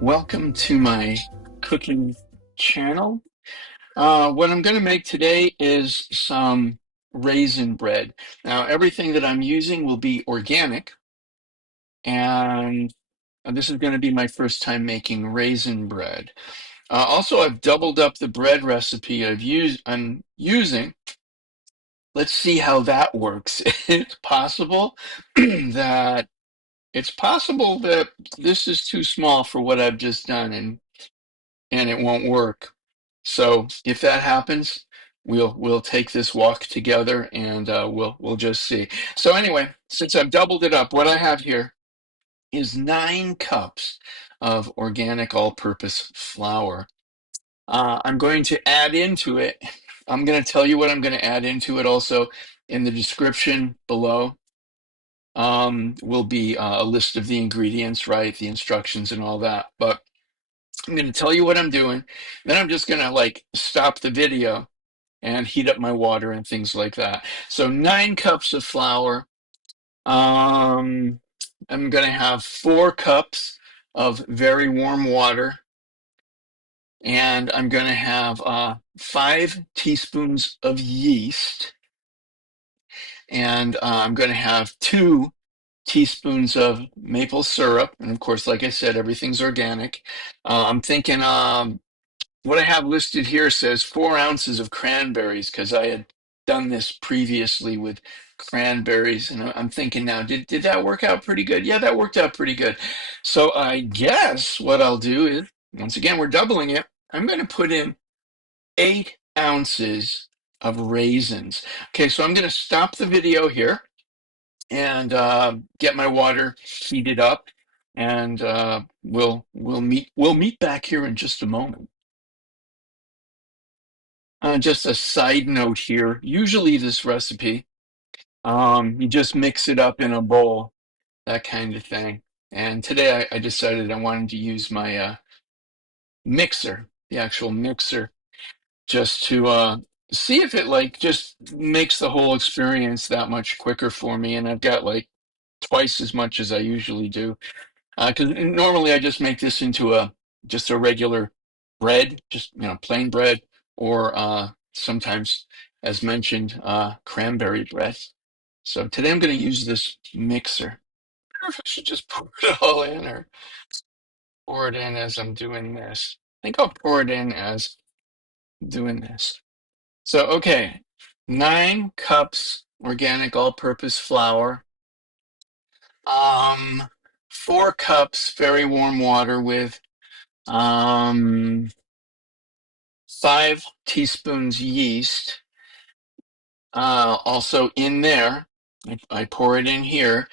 Welcome to my cooking channel. What I'm going to make today is some raisin bread. Now, everything that I'm using will be organic, and this is going to be my first time making raisin bread. Also, I've doubled up the bread recipe I'm using. Let's see how that works. It's possible that this is too small for what I've just done, and it won't work. So if that happens, we'll take this walk together, and we'll just see. So anyway, since I've doubled it up, what I have here is 9 cups of organic all-purpose flour. I'm going to add into it. I'm going to tell you what I'm going to add into it also in the description below. Will be a list of the ingredients, right? The instructions and all that. But I'm going to tell you what I'm doing. Then I'm just going to like stop the video and heat up my water and things like that. So 9 cups of flour. I'm going to have 4 cups of very warm water. And I'm going to have 5 teaspoons of yeast. And I'm going to have 2 teaspoons of maple syrup. And of course, like I said, everything's organic. I'm thinking what I have listed here says 4 ounces of cranberries because I had done this previously with cranberries. And I'm thinking now, did that work out pretty good? Yeah, that worked out pretty good. So I guess what I'll do is, once again, we're doubling it. I'm going to put in 8 ounces of raisins. Okay, so I'm going to stop the video here and get my water heated up, and we'll meet back here in just a moment. Just a side note here. Usually this recipe, you just mix it up in a bowl, that kind of thing. And today I decided I wanted to use my mixer, the actual mixer, just to see if it like just makes the whole experience that much quicker for me. And I've got like twice as much as I usually do. Because normally I just make this into just a regular bread, just plain bread, or sometimes, as mentioned, cranberry bread. So today I'm going to use this mixer. I wonder if I should just pour it all in or pour it in as I'm doing this. I think I'll pour it in as doing this. So okay, 9 cups organic all-purpose flour. Um, 4 cups very warm water with 5 teaspoons yeast. Also in there, I pour it in here,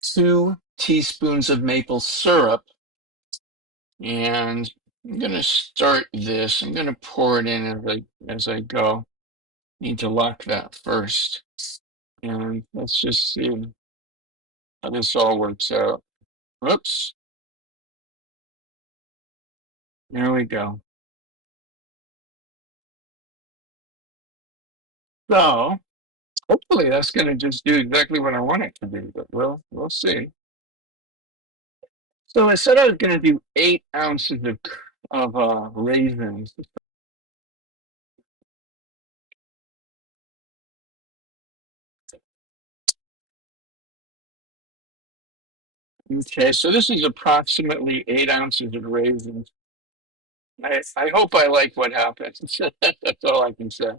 2 teaspoons of maple syrup. And I'm gonna start this. I'm gonna pour it in as I go. Need to lock that first. And let's just see how this all works out. Whoops. There we go. So hopefully that's going to just do exactly what I want it to do, but we'll see. So I said I was going to do 8 ounces of raisins. Okay, so this is approximately 8 ounces of raisins. I hope I like what happens. That's all I can say.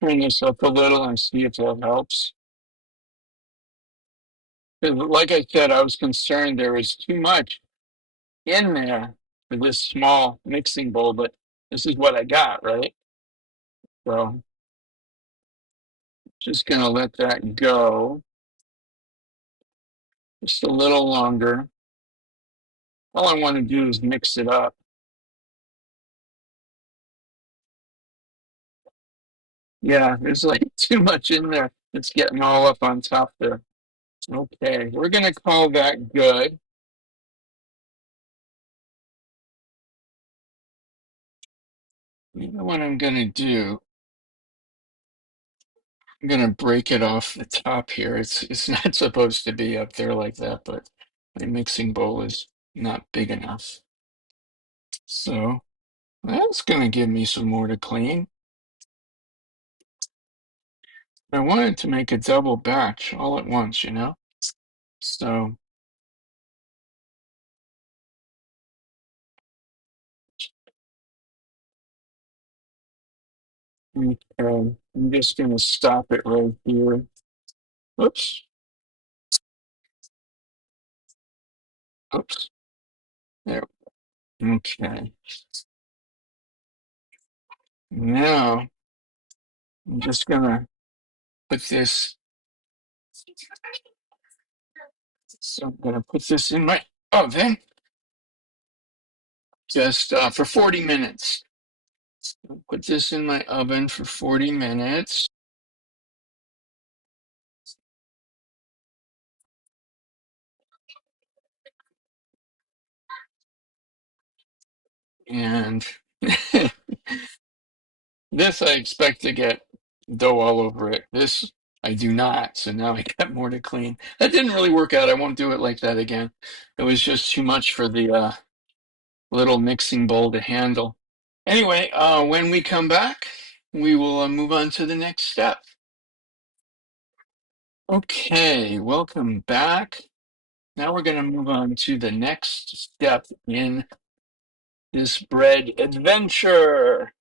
Turn this up a little and see if that helps. 'Cause like I said, I was concerned there was too much in there for this small mixing bowl, but this is what I got, right? So just gonna let that go just a little longer. All I want to do is mix it up. Yeah, there's like too much in there. It's getting all up on top there. Okay, we're gonna call that good. You know what I'm gonna do? I'm gonna break it off the top here. It's not supposed to be up there like that, but My mixing bowl is not big enough. So that's going to give me some more to clean. I wanted to make a double batch all at once, you know? So, okay, I'm just going to stop it right here. Oops, oops, there. Okay, now I'm just going to put this, so I'm going to put this in my oven just for 40 minutes. Put this in my oven for 40 minutes. And this I expect to get dough all over it. This I do not, so now I got more to clean. That didn't really work out. I won't do it like that again. It was just too much for the little mixing bowl to handle. Anyway, when we come back, we will move on to the next step. Okay, welcome back. Now we're going to move on to the next step in this bread adventure.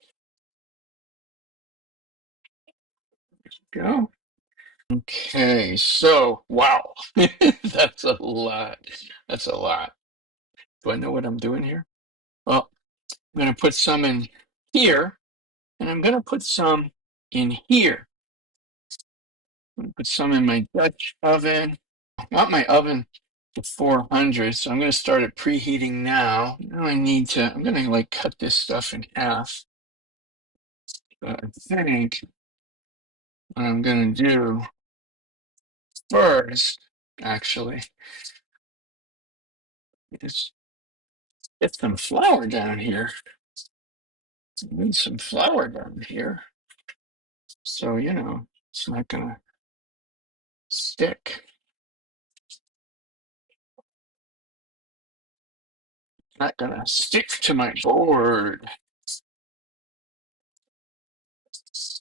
Go. Okay, so wow, that's a lot. That's a lot. Do I know what I'm doing here? Well, I'm going to put some in here, and I'm going to put some in here. I'm going to put some in my Dutch oven. I want my oven to 400, so I'm going to start it preheating now. Now I'm going to like cut this stuff in half. But I think what I'm going to do first, actually, is get some flour down here. I need some flour down here. So, you know, it's not going to stick. Not going to stick to my board.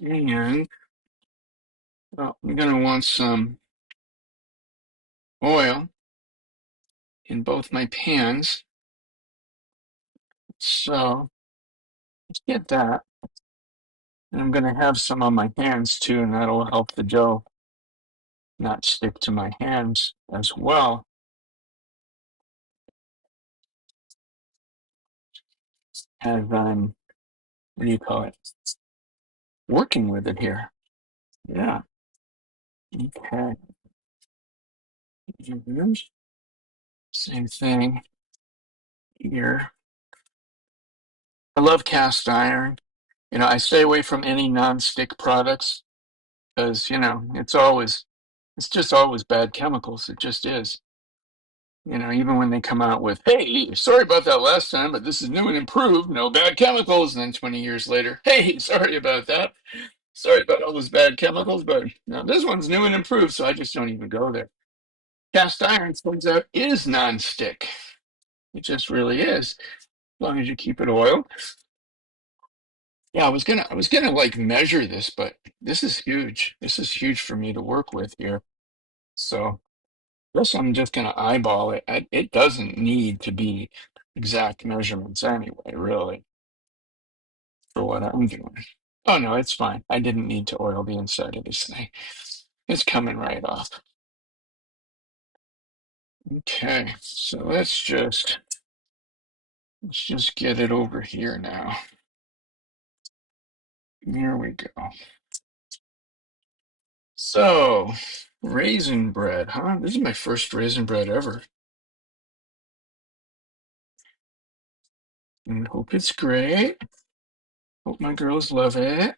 And well, I'm going to want some oil in both my pans. So let's get that. And I'm going to have some on my hands too, and that'll help the dough not stick to my hands as well as I'm, what do you call it, working with it here. Yeah. Okay. Same thing here. I love cast iron. You know, I stay away from any non-stick products because, you know, it's just always bad chemicals. It just is. You know, even when they come out with, hey, sorry about that last time, but this is new and improved, no bad chemicals. And then 20 years later, hey, sorry about that. Sorry about all those bad chemicals, but no, this one's new and improved, so I just don't even go there. Cast iron, turns out, is non-stick. It just really is, as long as you keep it oiled. Yeah, I was gonna like measure this, but this is huge. This is huge for me to work with here. So I guess I'm just gonna eyeball it. It doesn't need to be exact measurements anyway, really, for what I'm doing. Oh no, it's fine. I didn't need to oil the inside of this thing. It's coming right off. Okay, so let's just get it over here now. Here we go. So, raisin bread, huh? This is my first raisin bread ever. And hope it's great. Hope my girls love it.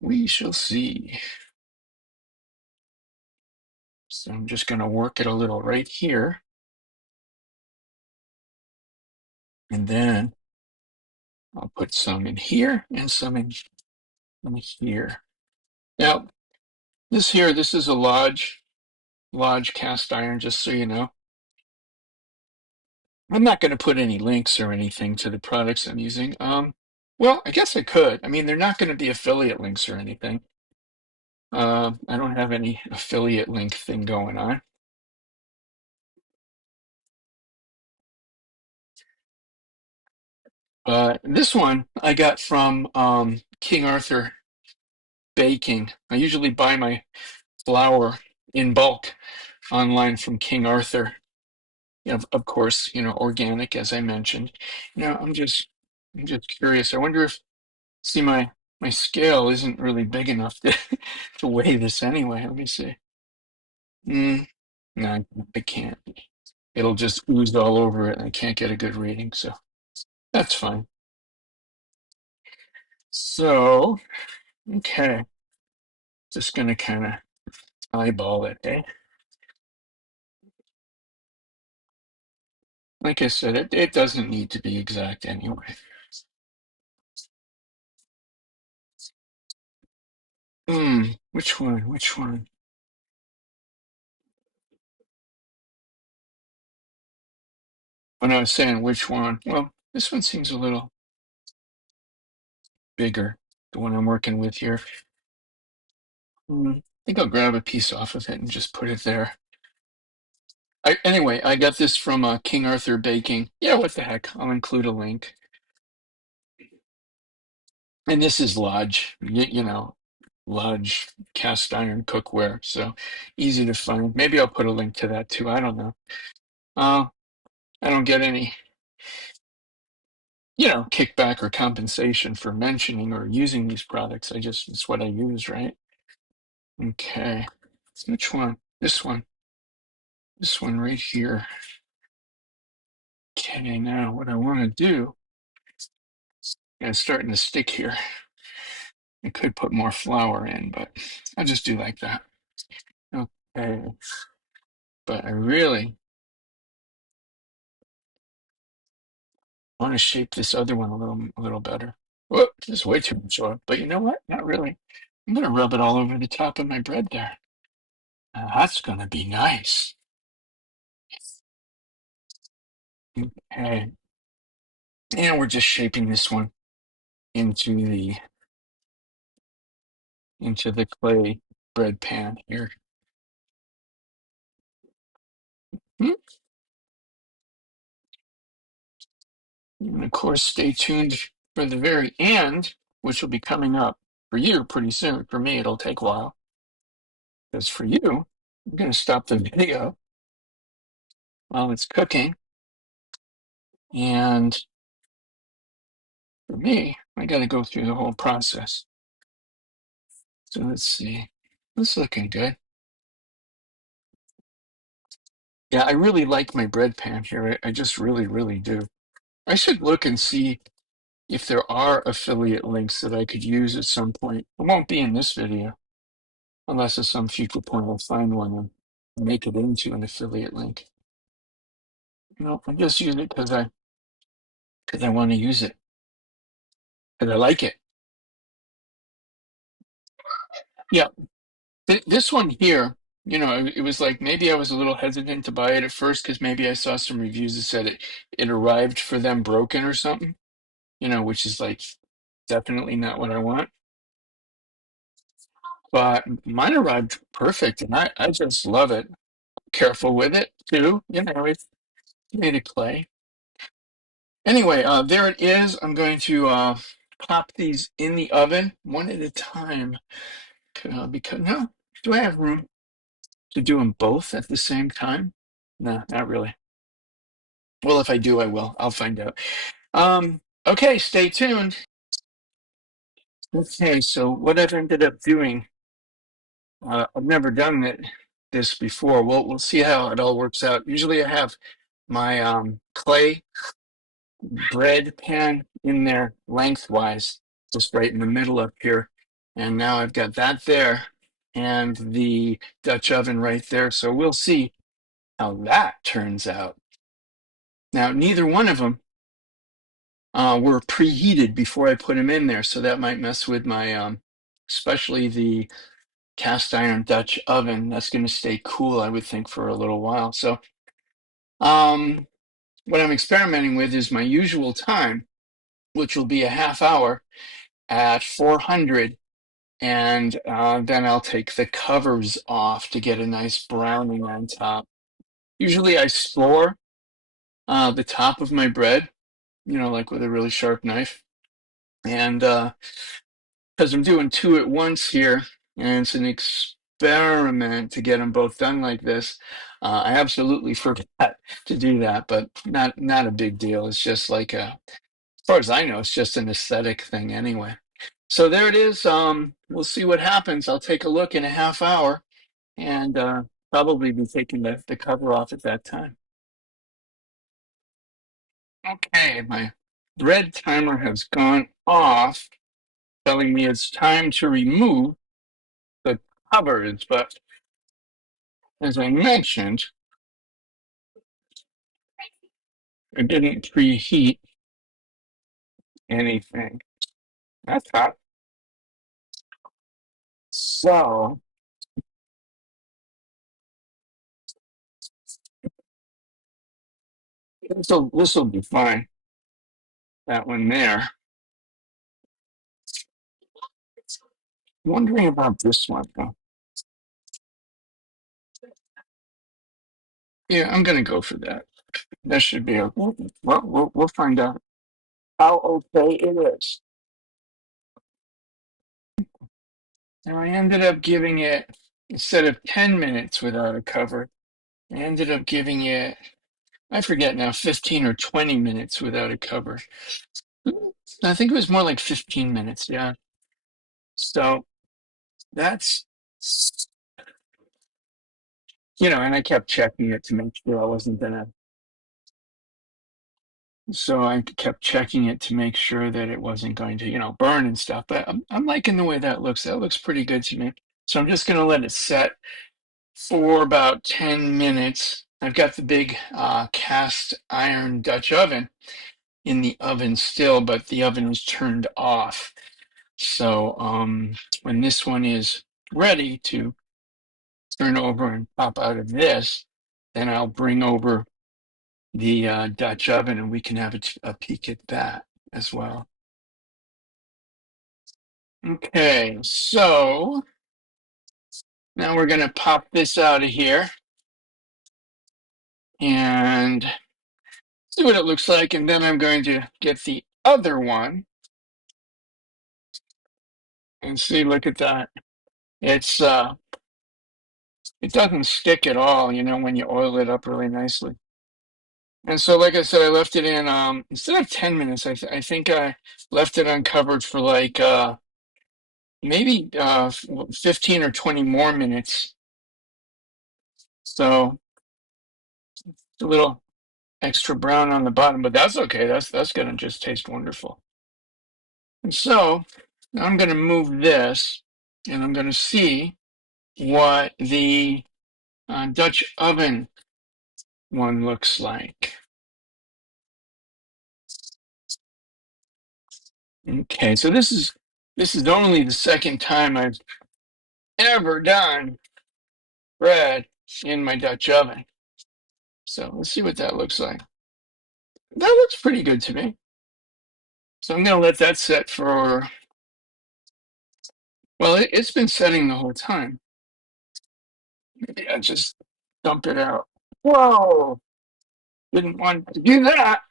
We shall see. So I'm just going to work it a little right here. And then I'll put some in here and some in here. Now, this is a Lodge Lodge cast iron, just so you know. I'm not going to put any links or anything to the products I'm using. Well, I guess I could. I mean, they're not going to be affiliate links or anything. I don't have any affiliate link thing going on. This one I got from King Arthur Baking. I usually buy my flour in bulk online from King Arthur. Of course, organic, as I mentioned. I'm just curious. I wonder if, see, my scale isn't really big enough to to weigh this anyway. Let me see. No, I can't. It'll just ooze all over it, and I can't get a good reading, so that's fine. So, okay, just gonna kind of eyeball it, eh? Like I said, it doesn't need to be exact anyway. Which one? Which one? When I was saying which one, well, this one seems a little bigger, the one I'm working with here. I think I'll grab a piece off of it and just put it there. Anyway, I got this from King Arthur Baking. Yeah, what the heck? I'll include a link. And this is Lodge, Lodge cast iron cookware. So easy to find. Maybe I'll put a link to that too. I don't know. Uh, I don't get any, kickback or compensation for mentioning or using these products. It's what I use, right? Okay. Which one? This one. This one right here. Okay, now what I want to do, yeah, it's starting to stick here. I could put more flour in, but I'll just do like that. Okay. But I really want to shape this other one a little better. Whoop, this is way too much oil. But you know what? Not really. I'm gonna rub it all over the top of my bread there. That's gonna be nice. Okay. And we're just shaping this one into the clay bread pan here. Hmm. And of course, stay tuned for the very end, which will be coming up for you pretty soon. For me, it'll take a while. Because for you, I'm going to stop the video while it's cooking. And for me, I got to go through the whole process. So let's see. This looking good. Yeah, I really like my bread pan here. I just really, really do. I should look and see if there are affiliate links that I could use at some point. It won't be in this video, unless at some future point I'll find one and make it into an affiliate link. I just use it because I want to use it, because I like it. Yeah, this one here, it was like maybe I was a little hesitant to buy it at first because maybe I saw some reviews that said it arrived for them broken or something, which is like definitely not what I want. But mine arrived perfect, and I just love it. Careful with it too, it's made of clay. Anyway, there it is. I'm going to pop these in the oven one at a time because no, do I have room to do them both at the same time? No, not really. Well, if I do, I will. I'll find out. Okay, stay tuned. Okay, so what I've ended up doing, I've never done this before. We'll see how it all works out. Usually I have my clay bread pan in there lengthwise, just right in the middle up here. And now I've got that there and the Dutch oven right there. So we'll see how that turns out. Now, neither one of them were preheated before I put them in there. So that might mess with my, especially the cast iron Dutch oven. That's going to stay cool, I would think, for a little while. So um, what I'm experimenting with is my usual time, which will be a half hour at 400. And then I'll take the covers off to get a nice browning on top. Usually I score the top of my bread, like with a really sharp knife. And because I'm doing two at once here, and it's an experiment to get them both done like this, I absolutely forgot to do that, but not a big deal. It's just like as far as I know, it's just an aesthetic thing anyway. So there it is. We'll see what happens. I'll take a look in a half hour and probably be taking the cover off at that time. Okay, my bread timer has gone off, telling me it's time to remove the covers. But as I mentioned, I didn't preheat anything. That's hot. So this will be fine. That one there. Wondering about this one though. Yeah, I'm gonna go for that. That should be okay. Well, we'll find out how okay it is. And I ended up giving it, instead of 10 minutes without a cover, I ended up giving it, I forget now, 15 or 20 minutes without a cover. I think it was more like 15 minutes, yeah. So that's, and I kept checking it to make sure I wasn't gonna, so I kept checking it to make sure that it wasn't going to, burn and stuff. But I'm liking the way that looks. That looks pretty good to me. So I'm just gonna let it set for about 10 minutes. I've got the big cast iron Dutch oven in the oven still, but the oven is turned off. So when this one is ready to turn over and pop out of this, then I'll bring over the Dutch oven and we can have a peek at that as well. Okay, so now we're going to pop this out of here and see what it looks like. And then I'm going to get the other one and see, look at that. It's it doesn't stick at all, when you oil it up really nicely. And so, like I said, I left it in instead of 10 minutes, I think I left it uncovered for like maybe 15 or 20 more minutes. So a little extra brown on the bottom, but that's okay. That's gonna just taste wonderful. And so now I'm gonna move this and I'm gonna see what the Dutch oven one looks like. Okay, so this is only the second time I've ever done bread in my Dutch oven. So let's see what that looks like. That looks pretty good to me. So I'm going to let that set for, well, it's been setting the whole time. Maybe I just dump it out. Whoa, didn't want to do that.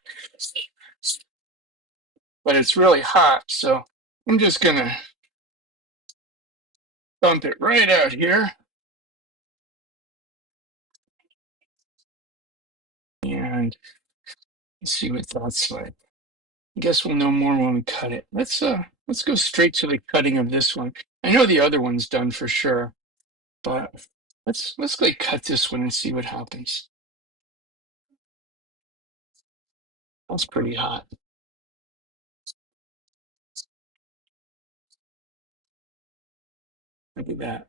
But it's really hot, so I'm just going to dump it right out here. And let's see what that's like. I guess we'll know more when we cut it. Let's go straight to the cutting of this one. I know the other one's done for sure, but let's go cut this one and see what happens. That's pretty hot. Look at that.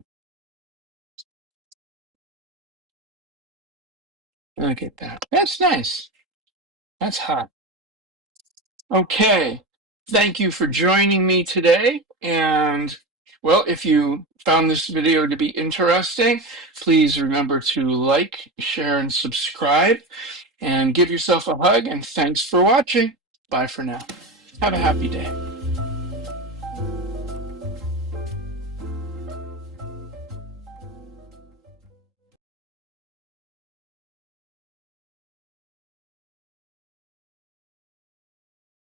Look at that. That's nice. That's hot. Okay. Thank you for joining me today. And Well, if you found this video to be interesting, please remember to like, share, and subscribe, and give yourself a hug, and thanks for watching. Bye for now. Have a happy day.